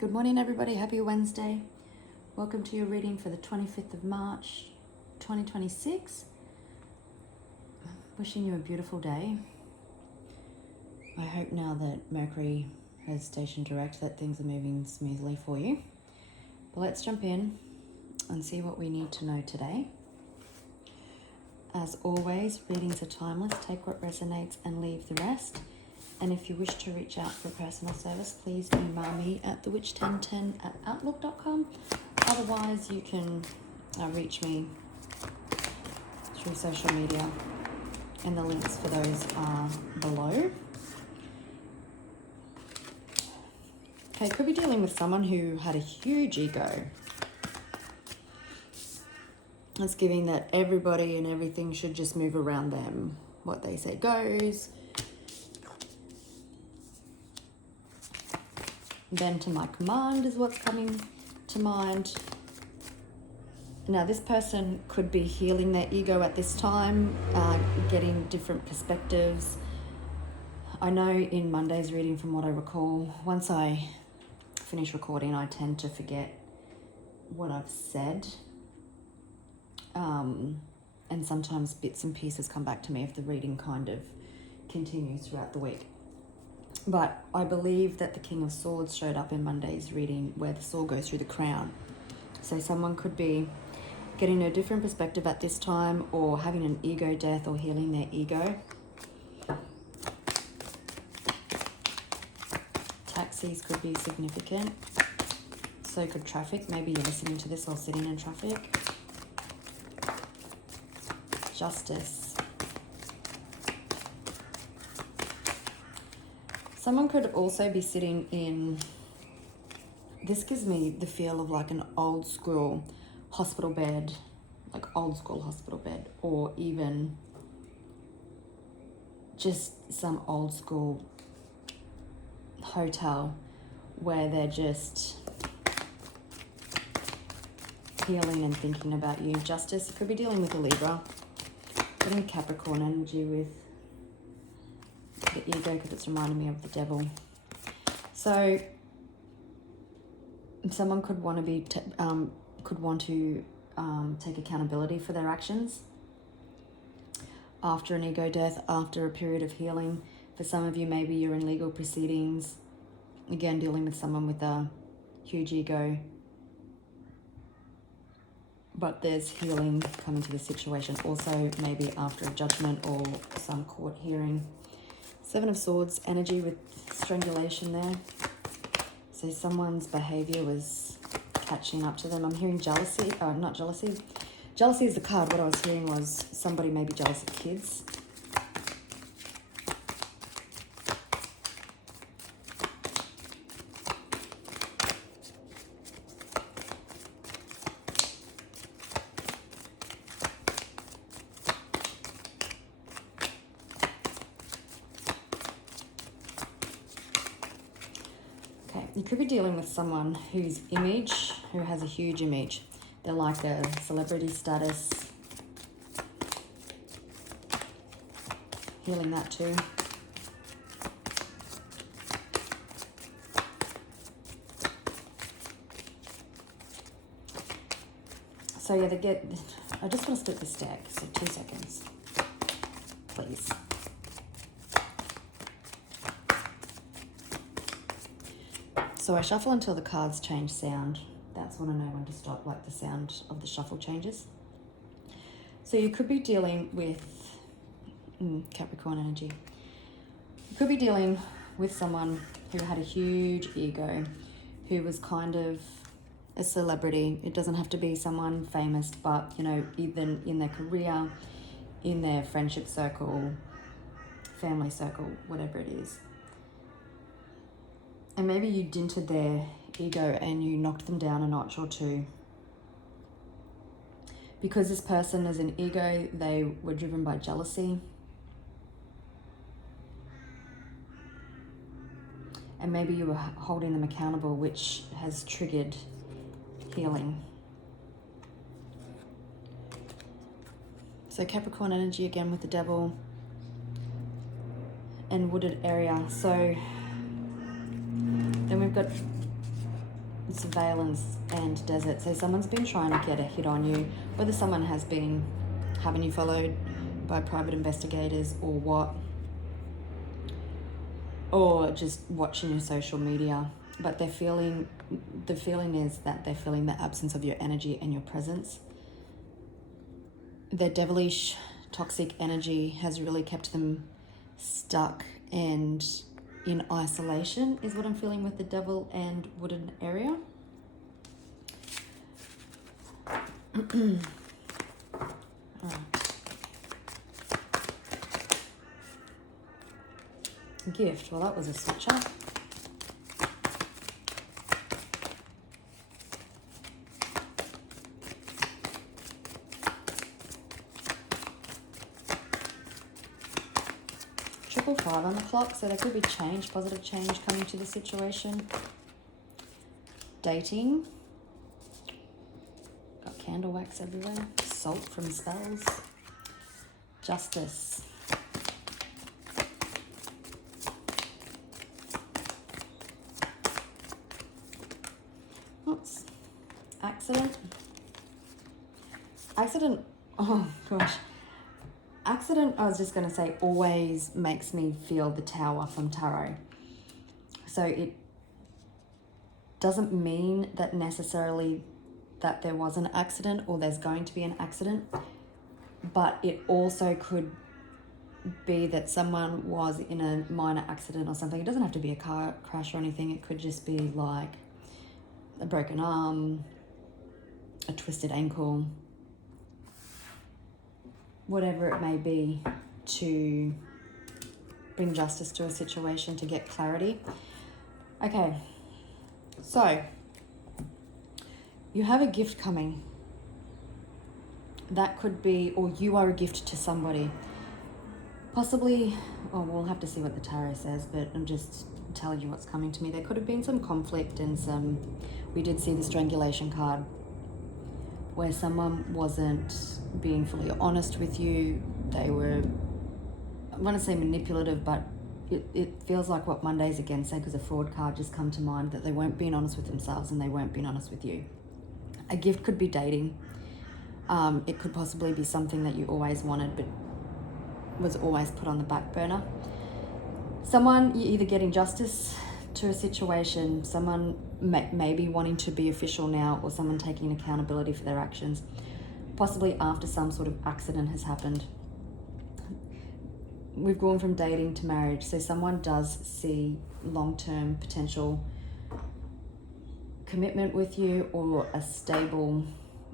Good morning, everybody. Happy Wednesday. Welcome to your reading for the 25th of March, 2026. Wishing you a beautiful day. I hope now that Mercury has stationed direct that things are moving smoothly for you. But let's jump in and see what we need to know today. As always, readings are timeless. Take what resonates and leave the rest. And if you wish to reach out for personal service, please email me at thewitch1010@outlook.com. Otherwise, you can reach me through social media, and the links for those are below. Okay, could be dealing with someone who had a huge ego. It's giving that everybody and everything should just move around them. What they say goes. Bend to my command is what's coming to mind. Now, this person could be healing their ego at this time, getting different perspectives. I know in Monday's reading, from what I recall, once I finish recording, I tend to forget what I've said. And sometimes bits and pieces come back to me if the reading kind of continues throughout the week. But I believe that the King of Swords showed up in Monday's reading where the sword goes through the crown. So someone could be getting a different perspective at this time, or having an ego death, or healing their ego. Taxis could be significant. So could traffic. Maybe you're listening to this while sitting in traffic. Justice. Someone could also be sitting in, this gives me the feel of like an old school hospital bed, or even just some old school hotel where they're just healing and thinking about you. Justice, it could be dealing with a Libra, getting Capricorn energy with the ego, because it's reminding me of the devil. So someone could want to be take accountability for their actions after an ego death, after a period of healing. For some of you, maybe you're in legal proceedings, again dealing with someone with a huge ego, but there's healing coming to the situation. Also maybe after a judgment or some court hearing. Seven of Swords energy with strangulation there. So someone's behavior was catching up to them. I'm hearing jealousy. Oh, not jealousy. Jealousy is the card. What I was hearing was somebody may be jealous of kids. You could be dealing with someone who has a huge image. They're like a celebrity status. Healing that too. So yeah, I just want to split this deck, so 2 seconds, please. So I shuffle until the cards change sound. That's when I know when to stop, like the sound of the shuffle changes. So you could be dealing with Capricorn energy. You could be dealing with someone who had a huge ego, who was kind of a celebrity. It doesn't have to be someone famous, but even in their career, in their friendship circle, family circle, whatever it is. And maybe you dented their ego and you knocked them down a notch or two. Because this person is an ego, they were driven by jealousy. And maybe you were holding them accountable, which has triggered healing. So Capricorn energy again with the devil and wooded area. So then we've got surveillance and desert. So someone's been trying to get a hit on you, whether someone has been having you followed by private investigators or what, or just watching your social media. But the feeling is that they're feeling the absence of your energy and your presence. Their devilish, toxic energy has really kept them stuck and in isolation, is what I'm feeling with the devil and wooden area. All right. Gift. Well, that was a switch up. Triple 5 on the clock, so there could be change, positive change coming to the situation. Dating. Got candle wax everywhere. Salt from spells. Justice. Oops. Accident. Accident. Oh gosh. Accident, I was just going to say, always makes me feel the Tower from Tarot. So it doesn't mean that necessarily that there was an accident or there's going to be an accident, but it also could be that someone was in a minor accident or something. It doesn't have to be a car crash or anything. It could just be like a broken arm, a twisted ankle, whatever it may be, to bring justice to a situation, to get clarity. Okay, so you have a gift coming. That could be, or you are a gift to somebody. Possibly, oh, we'll have to see what the tarot says, but I'm just telling you what's coming to me. There could have been some conflict and we did see the strangulation card, where someone wasn't being fully honest with you. They were, I want to say manipulative, but it feels like what Mondays again say, because a fraud card just come to mind, that they weren't being honest with themselves and they weren't being honest with you. A gift could be dating. It could possibly be something that you always wanted but was always put on the back burner. Someone, you're either getting justice to a situation, someone maybe wanting to be official now, or someone taking accountability for their actions, possibly after some sort of accident has happened. We've gone from dating to marriage, so someone does see long-term potential commitment with you, or a stable,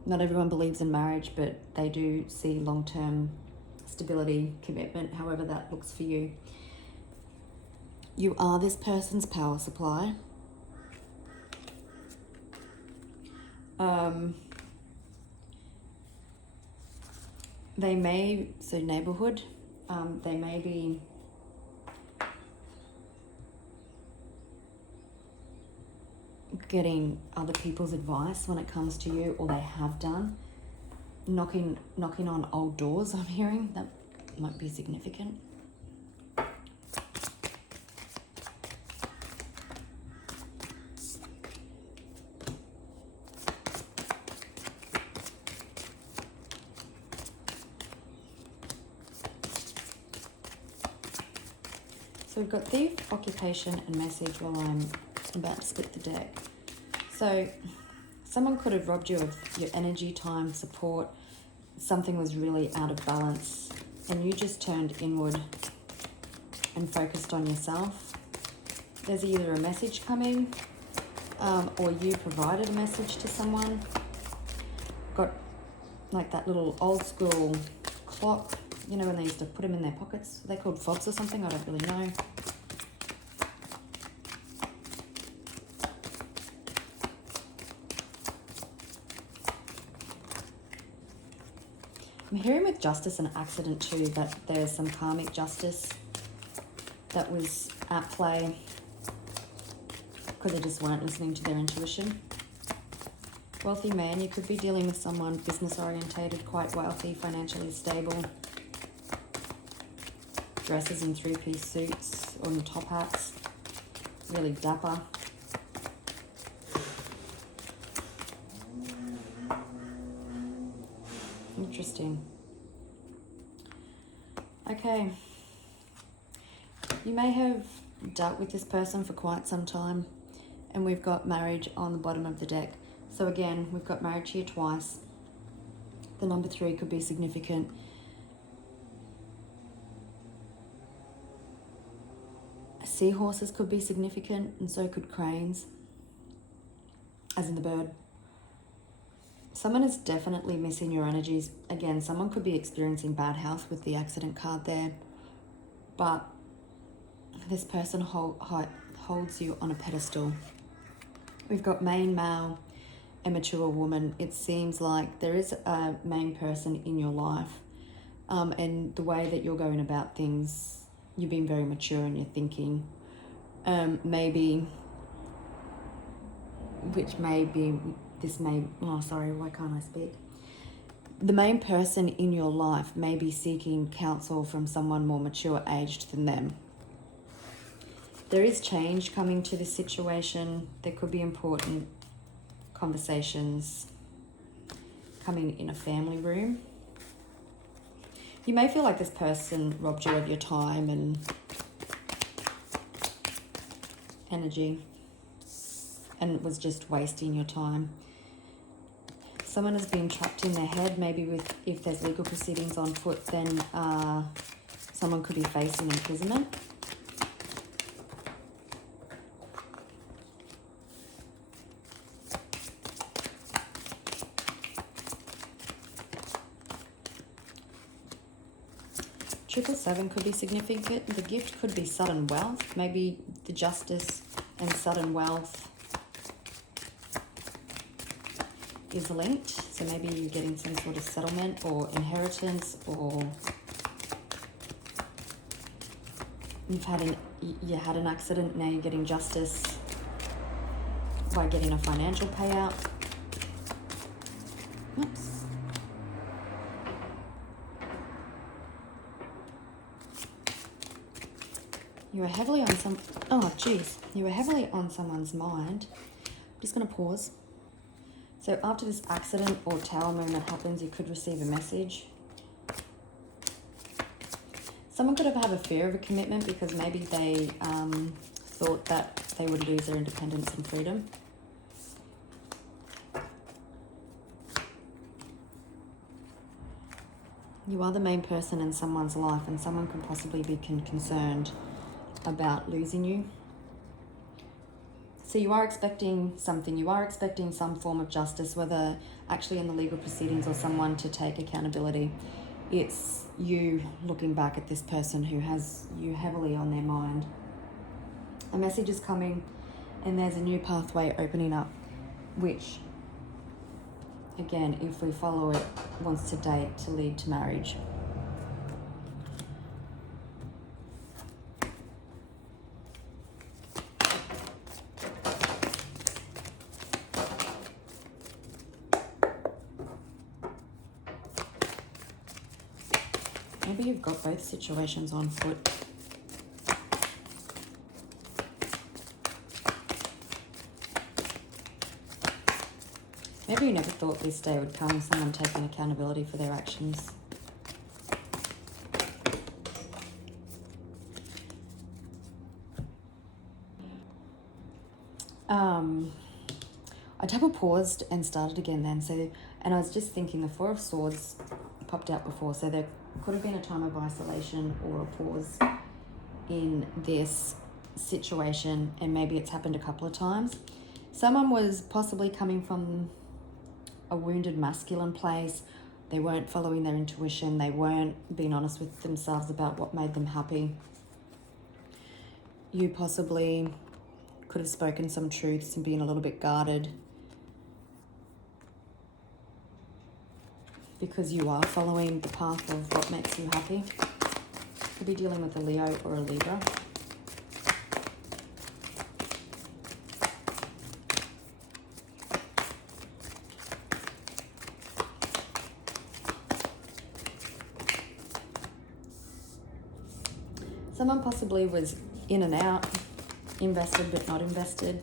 not everyone believes in marriage, but they do see long-term stability, commitment, however that looks for you. You are this person's power supply. They may, so neighborhood, they may be getting other people's advice when it comes to you, or they have done. Knocking on old doors, I'm hearing. That might be significant. So we've got thief, occupation, and message while I'm about to split the deck. So someone could have robbed you of your energy, time, support. Something was really out of balance and you just turned inward and focused on yourself. There's either a message coming or you provided a message to someone. Got like that little old school clock, you know, when they used to put them in their pockets. Are they called fobs or something? I don't really know. I'm hearing with justice and accident too, that there's some karmic justice that was at play because they just weren't listening to their intuition. Wealthy man, you could be dealing with someone business orientated, quite wealthy, financially stable. Dresses in three-piece suits or in top hats, really dapper. Interesting. Okay. You may have dealt with this person for quite some time, and we've got marriage on the bottom of the deck. So again, we've got marriage here twice. The number 3 could be significant. Seahorses could be significant, and so could cranes, as in the bird. Someone is definitely missing your energies. Again, someone could be experiencing bad health with the accident card there, but this person holds you on a pedestal. We've got main male, immature woman. It seems like there is a main person in your life, and the way that you're going about things, you've been very mature in your thinking. Why can't I speak? The main person in your life may be seeking counsel from someone more mature aged than them. There is change coming to this situation. There could be important conversations coming in a family room. You may feel like this person robbed you of your time and energy and was just wasting your time. Someone has been trapped in their head, maybe if there's legal proceedings on foot, then someone could be facing imprisonment. Triple 7 could be significant. The gift could be sudden wealth. Maybe the justice and sudden wealth is linked. So maybe you're getting some sort of settlement or inheritance, or you had an accident, now you're getting justice by getting a financial payout. Oops. You were heavily on someone's mind. I'm just going to pause. So after this accident or tower moment happens, you could receive a message. Someone could have a fear of a commitment because maybe they thought that they would lose their independence and freedom. You are the main person in someone's life, and someone could possibly be concerned about losing you. So you are expecting something. You are expecting some form of justice, whether actually in the legal proceedings or someone to take accountability. It's you looking back at this person who has you heavily on their mind. A message is coming, and there's a new pathway opening up, which, again, if we follow it, wants to date to lead to marriage. Maybe you've got both situations on foot. Maybe you never thought this day would come, someone taking accountability for their actions. I double paused and started again then. And I was just thinking the Four of Swords popped out before, so there could have been a time of isolation or a pause in this situation, and maybe it's happened a couple of times. Someone was possibly coming from a wounded masculine place. They weren't following their intuition. They weren't being honest with themselves about what made them happy. You possibly could have spoken some truths and been a little bit guarded because you are following the path of what makes you happy. Could be dealing with a Leo or a Libra. Someone possibly was in and out, invested but not invested,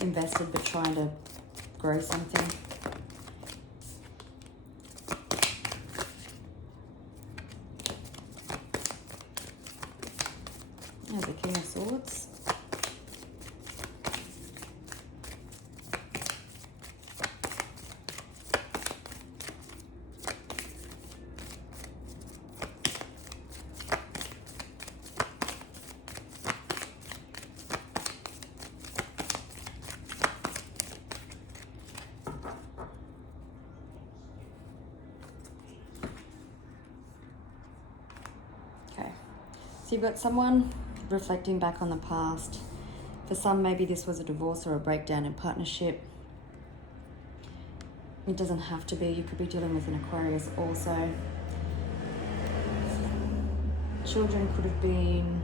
invested but trying to grow something. So you've got someone reflecting back on the past. For some, maybe this was a divorce or a breakdown in partnership. It doesn't have to be. You could be dealing with an Aquarius also. Children could have been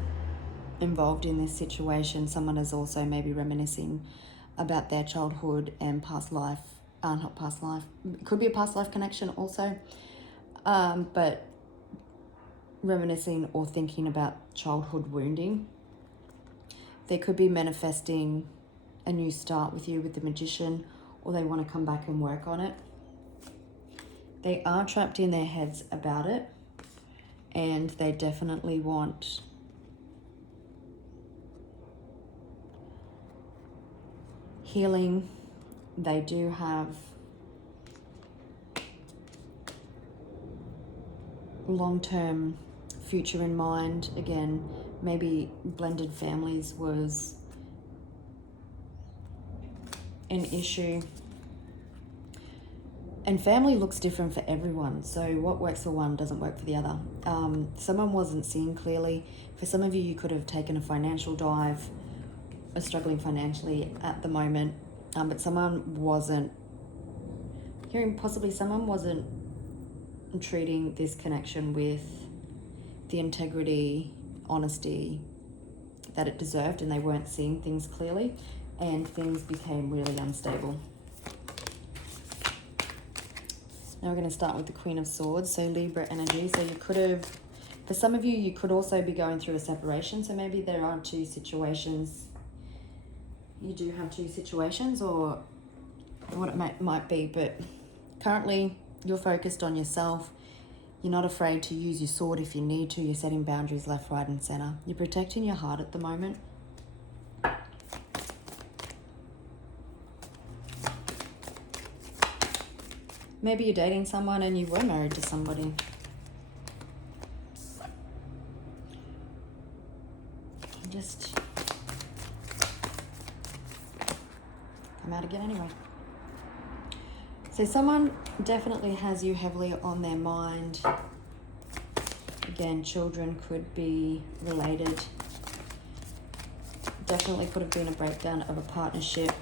involved in this situation. Someone is also maybe reminiscing about their childhood and past life. Not past life. It could be a past life connection also. But reminiscing or thinking about childhood wounding. They could be manifesting a new start with you with the Magician, or they want to come back and work on it. They are trapped in their heads about it, and they definitely want healing. They do have long-term future in mind. Again, maybe blended families was an issue. And family looks different for everyone. So what works for one doesn't work for the other. Someone wasn't seeing clearly. For some of you, you could have taken a financial dive, or struggling financially at the moment. But someone wasn't treating this connection with the integrity, honesty that it deserved, and they weren't seeing things clearly, and things became really unstable. Now we're going to start with the Queen of Swords, so Libra energy. So you could have, for some of you, you could also be going through a separation. So maybe there are two situations. You do have two situations, or what it might be, but currently you're focused on yourself. You're not afraid to use your sword if you need to. You're setting boundaries left, right, and center. You're protecting your heart at the moment. Maybe you're dating someone and you were married to somebody. Just come out again anyway. So someone definitely has you heavily on their mind. Again, children could be related. Definitely could have been a breakdown of a partnership.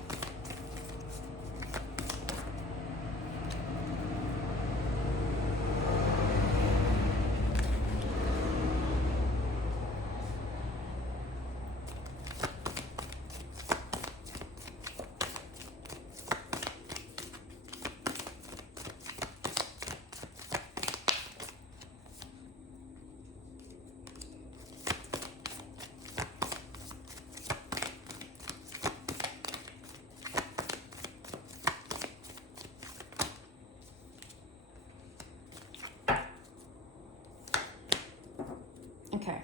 Okay,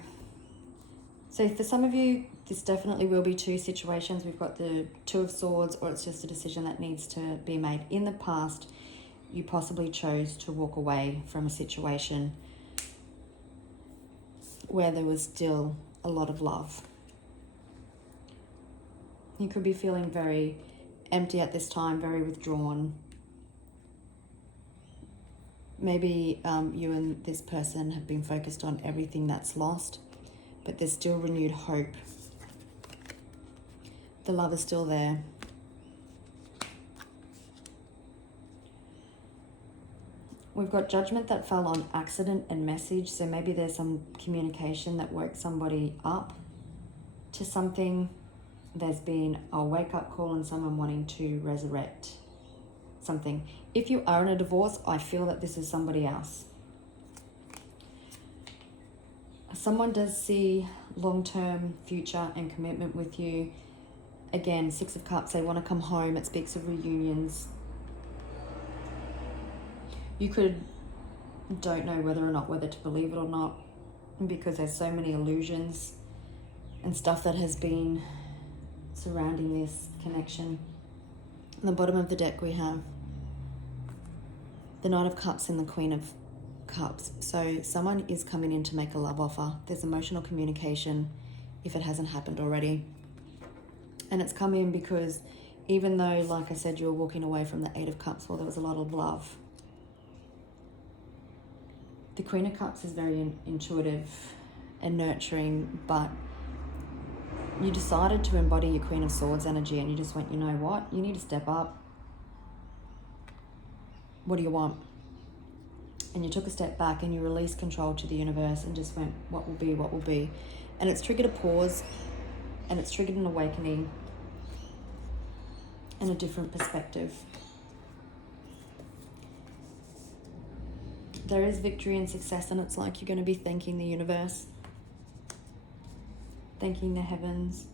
so for some of you, this definitely will be two situations. We've got the Two of Swords, or it's just a decision that needs to be made. In the past, you possibly chose to walk away from a situation where there was still a lot of love. You could be feeling very empty at this time, very withdrawn. Maybe you and this person have been focused on everything that's lost, but there's still renewed hope. The love is still there. We've got Judgment that fell on accident and message. So maybe there's some communication that woke somebody up to something. There's been a wake-up call and someone wanting to resurrect something. If you are in a divorce, I feel that this is somebody else. Someone does see long-term future and commitment with you. Again, Six of Cups, they want to come home. It speaks of reunions. You don't know whether to believe it or not, because there's so many illusions and stuff that has been surrounding this connection. On the bottom of the deck, we have the Knight of Cups and the Queen of Cups. So someone is coming in to make a love offer. There's emotional communication if it hasn't happened already. And it's come in because even though, like I said, you were walking away from the Eight of Cups, well, there was a lot of love. The Queen of Cups is very intuitive and nurturing, but you decided to embody your Queen of Swords energy and you just went, you know what? You need to step up. What do you want? And you took a step back and you released control to the universe and just went, what will be, what will be. And it's triggered a pause, and it's triggered an awakening and a different perspective. There is victory and success, and it's like you're going to be thanking the universe, thanking the heavens.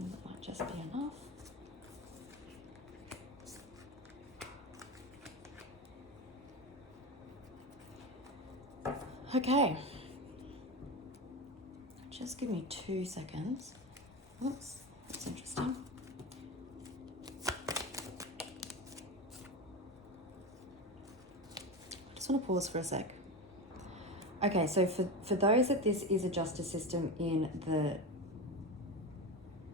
That might just be enough. Okay. Just give me 2 seconds. Oops, that's interesting. I just want to pause for a sec. Okay, so for those that this is a justice system in the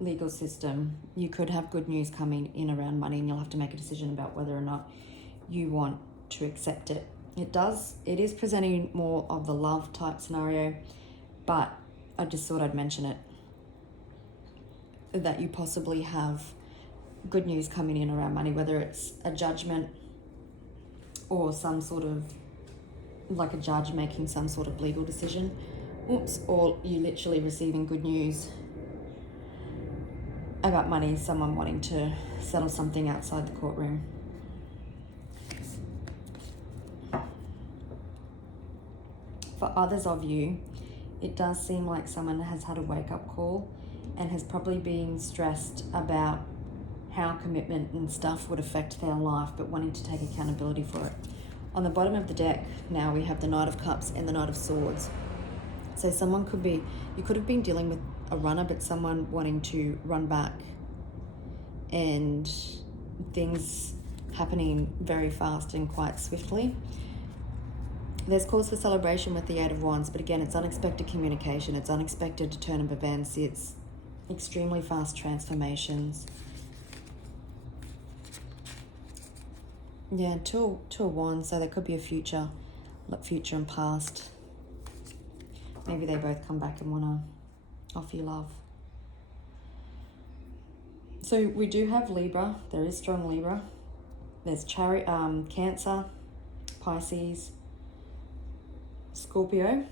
legal system, you could have good news coming in around money, and you'll have to make a decision about whether or not you want to accept it. It is presenting more of the love type scenario, but I just thought I'd mention it, that you possibly have good news coming in around money, whether it's a judgment or some sort of, like a judge making some sort of legal decision, or you literally receiving good news about money, someone wanting to settle something outside the courtroom. For others of you, it does seem like someone has had a wake-up call and has probably been stressed about how commitment and stuff would affect their life, but wanting to take accountability for it. On the bottom of the deck now we have the Knight of Cups and the Knight of Swords. So you could have been dealing with a runner, but someone wanting to run back, and things happening very fast and quite swiftly. There's cause for celebration with the Eight of Wands, but again, it's unexpected communication, it's unexpected turn of events, it's extremely fast transformations. Yeah, two of Wands, so there could be a future and past. Maybe they both come back and want to offer you love. So we do have Libra. There is strong Libra. There's Cancer, Pisces, Scorpio.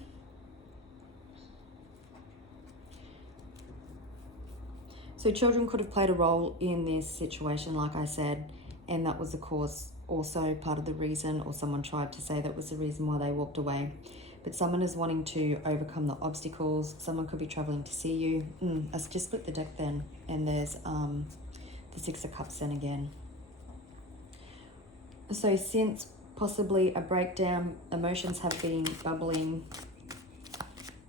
So children could have played a role in this situation, like I said, and that was the cause, also part of the reason, or someone tried to say that was the reason why they walked away. But someone is wanting to overcome the obstacles. Someone could be traveling to see you. I just split the deck then, and there's the Six of Cups then again. So since possibly a breakdown, emotions have been bubbling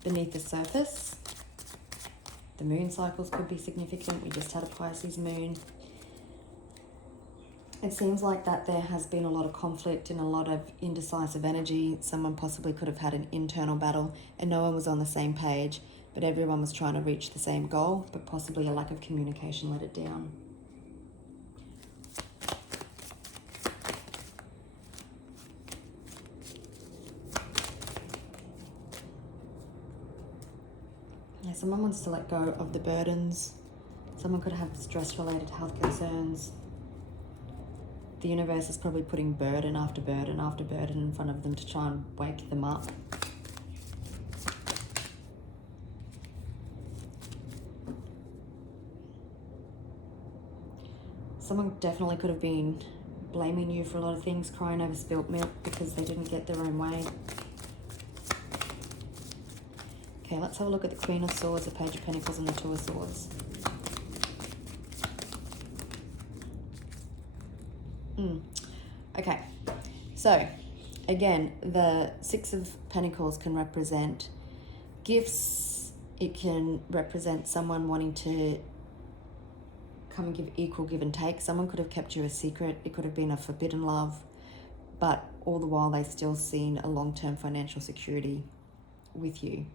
beneath the surface. The moon cycles could be significant. We just had a Pisces moon. It seems like that there has been a lot of conflict and a lot of indecisive energy. Someone possibly could have had an internal battle and no one was on the same page, but everyone was trying to reach the same goal, but possibly a lack of communication let it down. Yeah, someone wants to let go of the burdens. Someone could have stress-related health concerns. The universe is probably putting burden after burden after burden in front of them to try and wake them up. Someone definitely could have been blaming you for a lot of things, crying over spilt milk because they didn't get their own way. Okay, let's have a look at the Queen of Swords, the Page of Pentacles, and the Two of Swords. Okay, so again, the Six of Pentacles can represent gifts. It can represent someone wanting to come and give equal give and take. Someone could have kept you a secret. It could have been a forbidden love, but all the while they still seen a long-term financial security with you.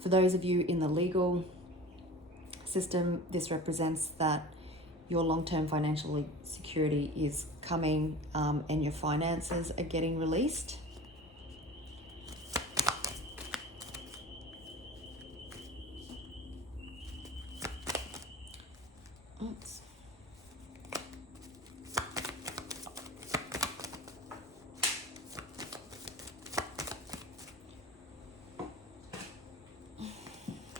For those of you in the legal system, this represents that your long-term financial security is coming, and your finances are getting released. Oops.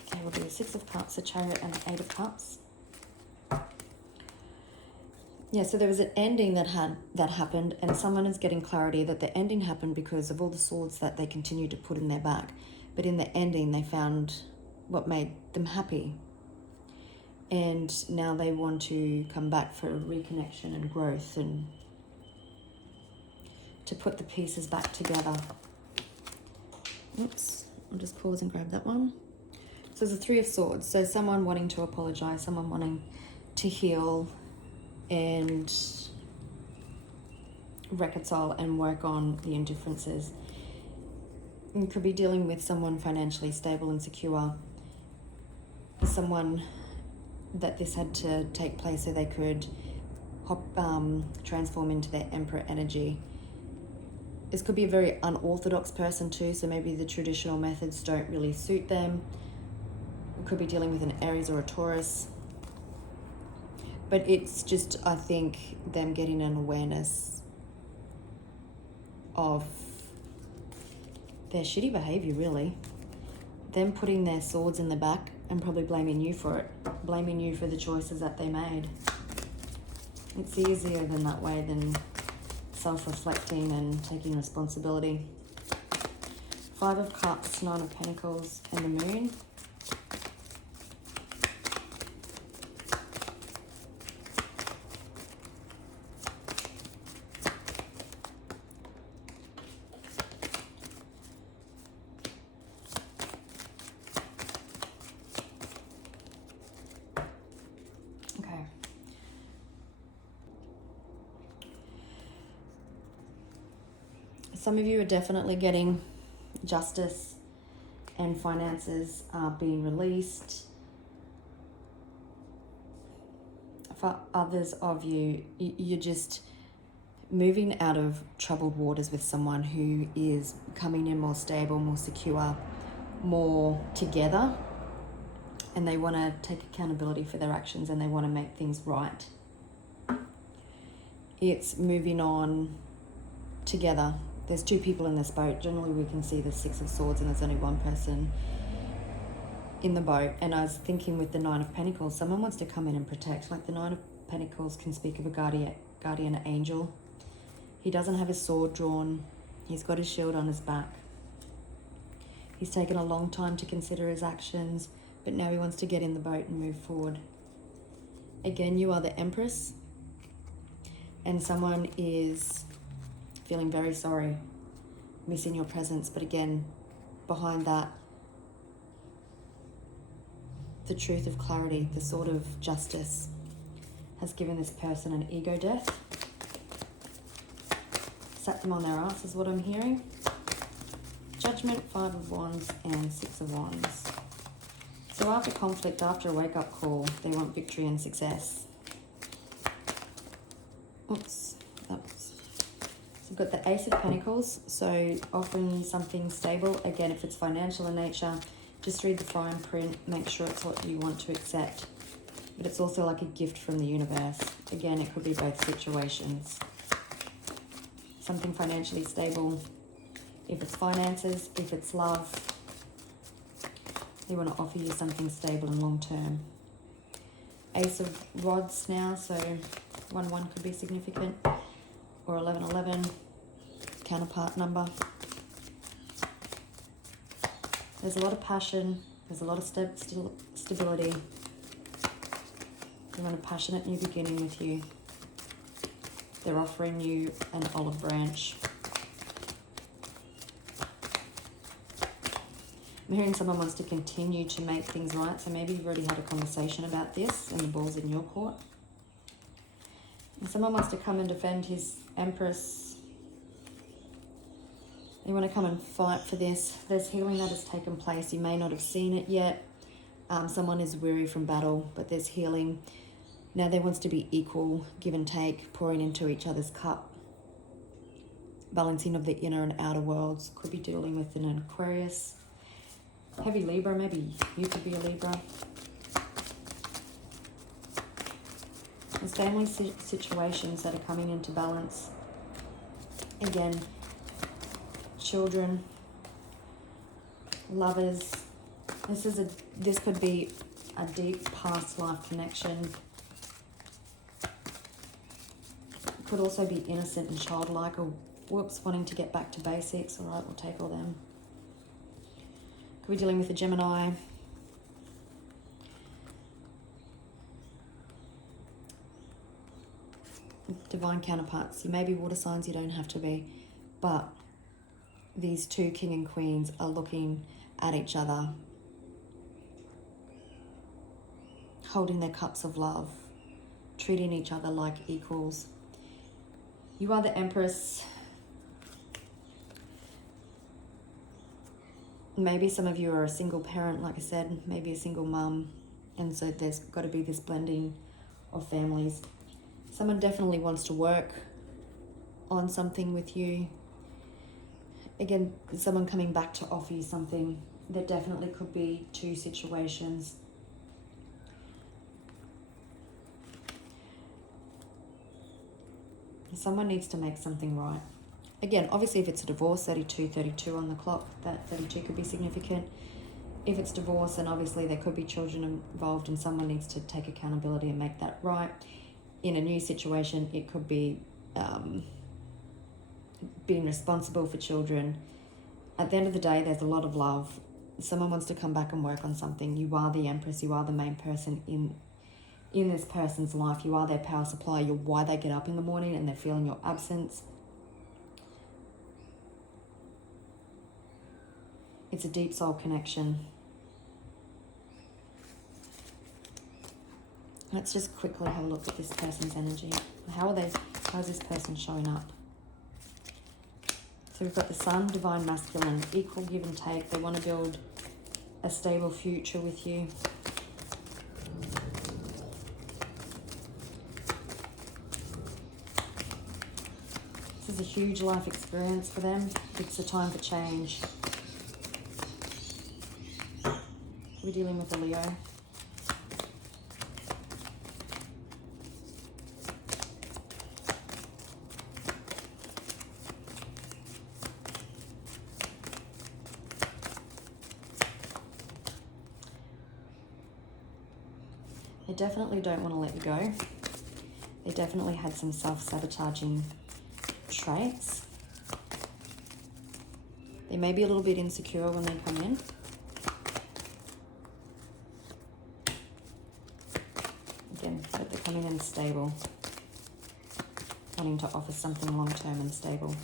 Okay, we'll do the Six of Cups, the Chariot, and the Eight of Cups. Yeah, so there was an ending that happened, and someone is getting clarity that the ending happened because of all the swords that they continued to put in their back. But in the ending, they found what made them happy. And now they want to come back for a reconnection and growth and to put the pieces back together. Oops, I'll just pause and grab that one. So there's a Three of Swords. So someone wanting to apologize, someone wanting to heal and reconcile and work on the indifferences. You could be dealing with someone financially stable and secure, someone that this had to take place so they could transform into their Emperor energy. This could be a very unorthodox person too, so maybe the traditional methods don't really suit them. We could be dealing with an Aries or a Taurus. But it's just, I think, them getting an awareness of their shitty behavior, really. Them putting their swords in the back and probably blaming you for it. Blaming you for the choices that they made. It's easier than that way than self-reflecting and taking responsibility. Five of Cups, Nine of Pentacles, and the Moon. Some of you are definitely getting justice and finances are being released. For others of you, you're just moving out of troubled waters with someone who is coming in more stable, more secure, more together, and they want to take accountability for their actions and they want to make things right. It's moving on together. There's two people in this boat. Generally, we can see the Six of Swords and there's only one person in the boat. And I was thinking with the Nine of Pentacles, someone wants to come in and protect. Like the Nine of Pentacles can speak of a guardian angel. He doesn't have his sword drawn. He's got his shield on his back. He's taken a long time to consider his actions, but now he wants to get in the boat and move forward. Again, you are the Empress, and someone is feeling very sorry, missing your presence. But again, behind that, the truth of clarity, the sword of justice, has given this person an ego death. Sat them on their ass is what I'm hearing. Judgment, Five of Wands, and Six of Wands. So after conflict, after a wake-up call, they want victory and success. Oops, that was... So we've got the Ace of Pentacles, so offering you something stable. Again, if it's financial in nature, just read the fine print, make sure it's what you want to accept. But it's also like a gift from the universe. Again, it could be both situations. Something financially stable. If it's finances, if it's love, they want to offer you something stable and long-term. Ace of Rods now, so 1-1 could be significant. Or 11-11, counterpart number. There's a lot of passion. There's a lot of stability. They want a passionate new beginning with you. They're offering you an olive branch. I'm hearing someone wants to continue to make things right. So maybe you've already had a conversation about this and the ball's in your court. And someone wants to come and defend his Empress. They want to come and fight for this. There's healing that has taken place. You may not have seen it yet. Someone is weary from battle, but there's healing. Now there wants to be equal give and take, pouring into each other's cup. Balancing of the inner and outer worlds. Could be dealing with an Aquarius. Heavy Libra, maybe you could be a Libra. There's family situations that are coming into balance. Again, children, lovers. This could be a deep past life connection. Could also be innocent and childlike, or whoops, wanting to get back to basics. All right, we'll take all them. Could be dealing with a Gemini. Divine counterparts. You may be water signs, you don't have to be. But these two king and queens are looking at each other, holding their cups of love, treating each other like equals. You are the Empress. Maybe some of you are a single parent, like I said, maybe a single mum. And so there's got to be this blending of families. Someone definitely wants to work on something with you. Again, someone coming back to offer you something. There definitely could be two situations. Someone needs to make something right. Again, obviously if it's a divorce, 32 on the clock, that 32 could be significant. If it's divorce, then obviously there could be children involved and someone needs to take accountability and make that right. In a new situation, it could be being responsible for children. At the end of the day, there's a lot of love. Someone wants to come back and work on something. You are the Empress. You are the main person in this person's life. You are their power supply. You're why they get up in the morning and they're feeling your absence. It's a deep soul connection. Let's just quickly have a look at this person's energy. How is this person showing up? So we've got the Sun, divine masculine, equal give and take. They want to build a stable future with you. This is a huge life experience for them. It's a time for change. We're dealing with a Leo. They definitely don't want to let you go. They definitely had some self-sabotaging traits. They may be a little bit insecure when they come in. Again, but they're coming in stable, wanting to offer something long-term and stable.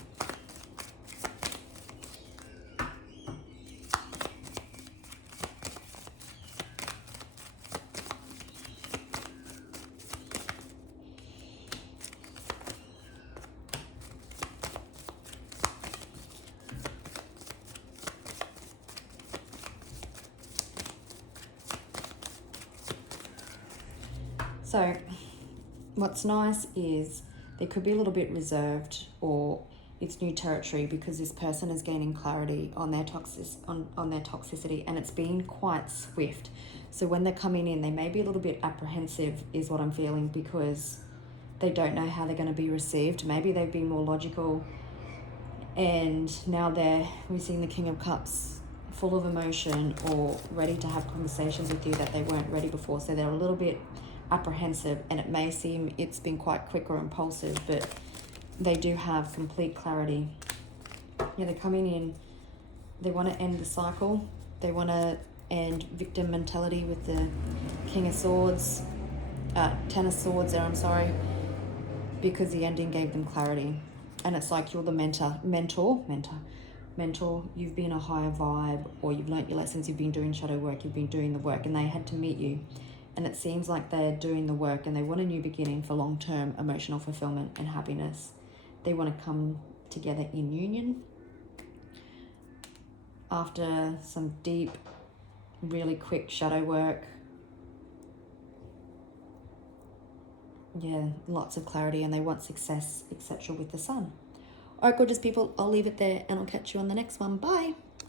So what's nice is they could be a little bit reserved, or it's new territory because this person is gaining clarity on their toxicity, and it's been quite swift. So when they're coming in, they may be a little bit apprehensive is what I'm feeling, because they don't know how they're going to be received. Maybe they've been more logical, and now we're seeing the King of Cups full of emotion or ready to have conversations with you that they weren't ready before. So they're a little bit apprehensive, and it may seem it's been quite quick or impulsive, but they do have complete clarity. Yeah, they're coming in, they want to end the cycle, they want to end victim mentality with the King of Swords, Ten of Swords there, I'm sorry, because the ending gave them clarity. And it's like you're the mentor mentor, you've been a higher vibe, or you've learnt your lessons, you've been doing shadow work, you've been doing the work, and they had to meet you. And it seems like they're doing the work and they want a new beginning for long-term emotional fulfillment and happiness. They want to come together in union after some deep, really quick shadow work. Yeah, lots of clarity, and they want success, etc. with the sun. All right, gorgeous people, I'll leave it there and I'll catch you on the next one. Bye.